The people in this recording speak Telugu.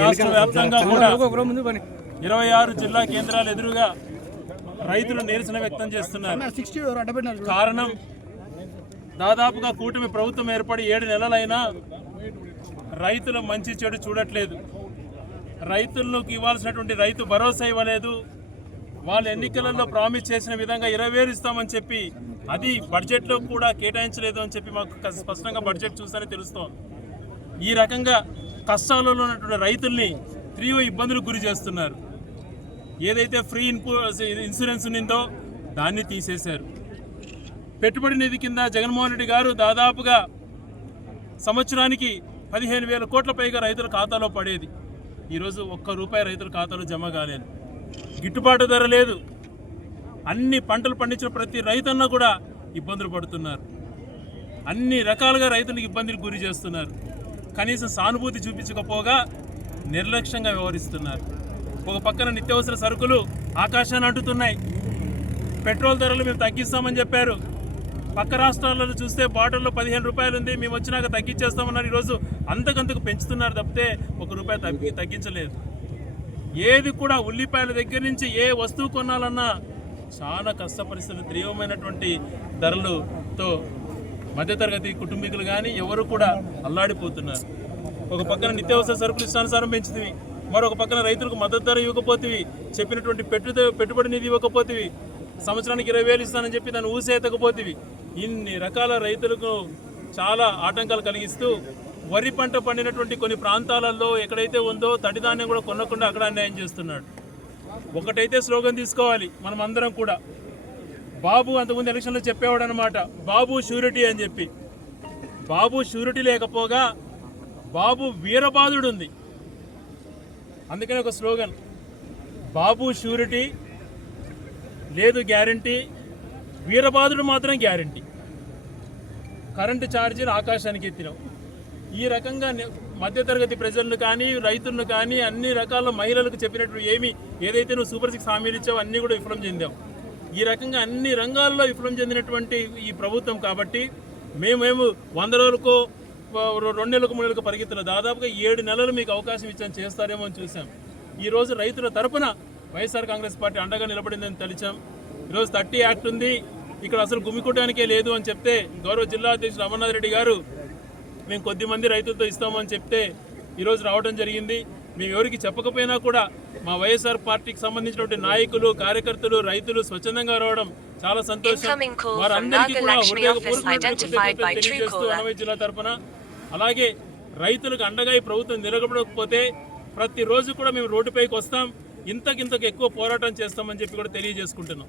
రాష్ట్ర వ్యాప్తంగా కూడా ఇరవై ఆరు జిల్లా కేంద్రాలు ఎదురుగా రైతులు నిరసన వ్యక్తం చేస్తున్నారు. కారణం దాదాపుగా కూటమి ప్రభుత్వం ఏర్పడి ఏడు నెలలైనా రైతుల మంచి చెడు చూడట్లేదు. రైతులకు ఇవ్వాల్సినటువంటి రైతు భరోసా ఇవ్వలేదు. వాళ్ళు ఎన్నికలలో ప్రామిస్ చేసిన విధంగా ఇరవై ఇస్తామని చెప్పి అది బడ్జెట్లో కూడా కేటాయించలేదు అని చెప్పి మాకు స్పష్టంగా బడ్జెట్ చూస్తేనే తెలుస్తోంది. ఈ రకంగా కష్టాలలో ఉన్నటువంటి రైతుల్ని తీవ్ర ఇబ్బందులకు గురి చేస్తున్నారు. ఏదైతే ఫ్రీ ఇన్పు ఇన్సూరెన్స్ ఉన్నిందో దాన్ని తీసేశారు. పెట్టుబడి నిధి కింద జగన్మోహన్ రెడ్డి గారు దాదాపుగా సంవత్సరానికి పదిహేను వేల కోట్ల పైగా రైతుల ఖాతాలో పడేది. ఈరోజు ఒక్క రూపాయి రైతుల ఖాతాలో జమ కాలేదు. గిట్టుబాటు ధర లేదు. అన్ని పంటలు పండించిన ప్రతి రైతన్న కూడా ఇబ్బందులు పడుతున్నారు. అన్ని రకాలుగా రైతులకు ఇబ్బందులకు గురి చేస్తున్నారు. కనీసం సానుభూతి చూపించకపోగా నిర్లక్ష్యంగా వ్యవహరిస్తున్నారు. ఒక పక్కన నిత్యావసర సరుకులు ఆకాశాన్ని అంటుతున్నాయి. పెట్రోల్ ధరలు మేము తగ్గిస్తామని చెప్పారు. పక్క రాష్ట్రాలలో చూస్తే బాటిల్లో పదిహేను రూపాయలు ఉంది. మేము వచ్చినాక తగ్గించేస్తామన్నారు. ఈరోజు అంతకంతకు పెంచుతున్నారు తప్పితే ఒక రూపాయి తగ్గి తగ్గించలేదు. ఏది కూడా ఉల్లిపాయల దగ్గర నుంచి ఏ వస్తువు కొనాలన్నా చాలా కష్ట పరిస్థితులు తీవ్రమైనటువంటి ధరలుతో మధ్యతరగతి కుటుంబీకులు కానీ ఎవరు కూడా అల్లాడిపోతున్నారు. ఒక పక్కన నిత్యావసర సరుకులు ఇష్టానుసారం పెంచుతుంది మరొక పక్కన రైతులకు మద్దతు ధర ఇవ్వకపోతేవి చెప్పినటువంటి పెట్టు పెట్టుబడి నిధి ఇవ్వకపోతేవి సంవత్సరానికి ఇరవై వేలు ఇస్తానని చెప్పి దాన్ని ఊసేతకపోతేవి. ఇన్ని రకాల రైతులకు చాలా ఆటంకాలు కలిగిస్తూ వరి పంట పండినటువంటి కొన్ని ప్రాంతాలలో ఎక్కడైతే ఉందో తడిధాన్యం కూడా కొనకుండా అక్కడ అన్యాయం చేస్తున్నాడు. ఒకటైతే స్లోగన్ తీసుకోవాలి మనం అందరం కూడా. బాబు అంతకుముందు ఎలక్షన్లో చెప్పేవాడు అనమాట బాబు షూరిటీ అని చెప్పి. బాబు షూరిటీ లేకపోగా బాబు వీరబాధుడు ఉంది అందుకని ఒక స్లోగన్ బాబు షూరిటీ లేదు గ్యారంటీ వీరబాధుడు మాత్రం గ్యారంటీ. కరెంటు ఛార్జీలు ఆకాశానికి ఎత్తినాం ఈ రకంగా మధ్యతరగతి ప్రజలను కానీ రైతులను కానీ అన్ని రకాల మహిళలకు చెప్పినట్టు ఏమి ఏదైతే నువ్వు సూపర్ సిక్స్ హామీలు ఇచ్చావో అన్నీ కూడా విఫలం చెందావు. ఈ రకంగా అన్ని రంగాల్లో విఫలం చెందినటువంటి ఈ ప్రభుత్వం కాబట్టి మేమేమో వంద రోజులకో రెండు నెలలకు మూడు నెలలకు పరిగెత్తులు దాదాపుగా ఏడు నెలలు మీకు అవకాశం ఇచ్చాను చేస్తారేమో అని చూసాం ఈ రోజు రైతుల తరపున వైఎస్ఆర్ కాంగ్రెస్ పార్టీ అండగా నిలబడిందని తలిచాం. ఈరోజు థర్టీ యాక్ట్ ఉంది. ఇక్కడ అసలు గుమికూటానికే లేదు అని చెప్తే గౌరవ జిల్లా అధ్యక్షుడు అమర్నాథ్ రెడ్డి గారు మేము కొద్ది మంది రైతులతో ఇస్తామని చెప్తే ఈరోజు రావడం జరిగింది. మేము ఎవరికి చెప్పకపోయినా కూడా మా వైఎస్ఆర్ పార్టీకి సంబంధించినటువంటి నాయకులు కార్యకర్తలు రైతులు స్వచ్ఛందంగా రావడం చాలా సంతోషం. వారందరికీ కూడా తెలియజేస్తూ. అన్నమయ్య జిల్లా తరపున. అలాగే రైతులకు అండగా ఈ ప్రభుత్వం నిలబడకపోతే ప్రతిరోజు కూడా మేము రోడ్డుపైకి వస్తాం. ఇంతకింతకు ఎక్కువ పోరాటం చేస్తామని చెప్పి కూడా తెలియజేసుకుంటున్నాం.